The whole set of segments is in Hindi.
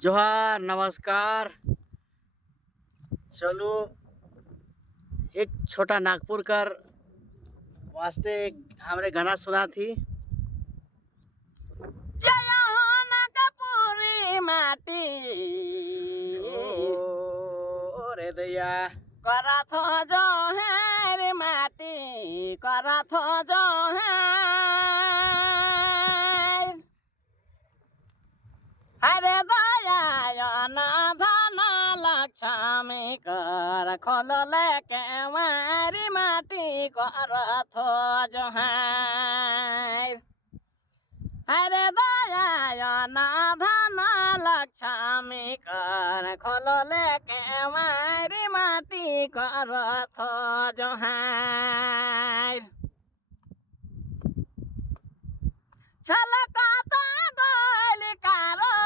जोहार नमस्कार। चलो एक छोटा नागपुर कर वास्ते हमरे गाना सुना थी। जय हो नागपुरी माटी ओ रे दैया करा थो जो है रे माटी करा थो जो है हरे दया ना धन लक्ष्मी कर खोल लेके मारी माटी करा थो जो है हरे दया ना धन लक्ष्मी कर खोल लेके मारी माटी कर थो जो है छलकता गोली कारो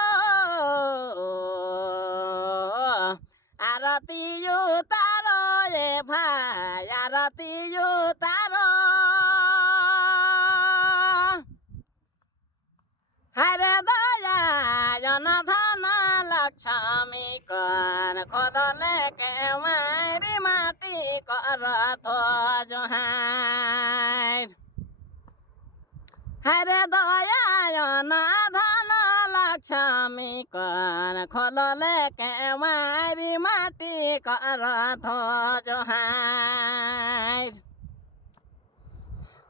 आरती उतारो ए भाई आरती उतारो हरे दया जन धन लक्ष्मी कर खोद लेके मारी माटी कर थो जो है हरे दया जन धन लक्ष्मी कर खोल लेके मारी माटी कर थो जो है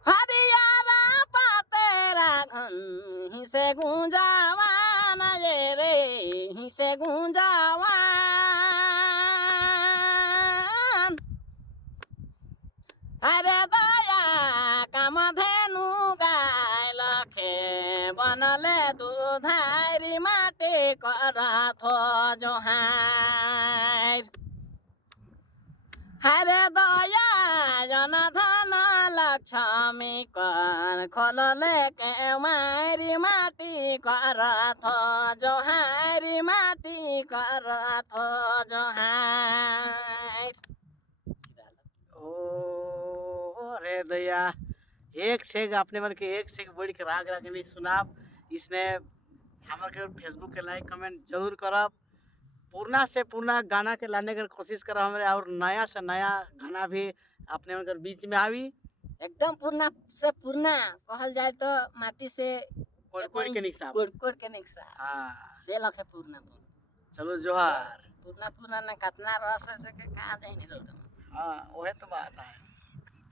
हरियारा पातेरा घन से गुंजावान ये रे से गुंजावान हरे दया कामधेनु गाय लखे बनले दूधारी माटी कर थो जो है हरे दया जन धन लक्ष्मी कर खोल लेके मारी माटी कर थो जो है माटी कर थो जो है ओ रे दैया एक से एक अपने मन के एक से एक बढ़ के राग रागनी सुनाब। इसने हमारे फेसबुक के लाइक कमेंट जरूर करब। पूर्णा से पूर्णा गाना के लाने की कोशिश करब हमरे और नया से नया गाना भी अपने मन के बीच में आवी। एकदम पूर्णा से पूर्णा कहल जाए तो माटी से कोड़ के निकसा कोड़ के निकसा हाँ से लखे पूर्णा पूर्णा चलो जोहार। पूर्णा पूर्णा न कतना रस है से के कहाँ जाइने रोड में हाँ वही तो बात है।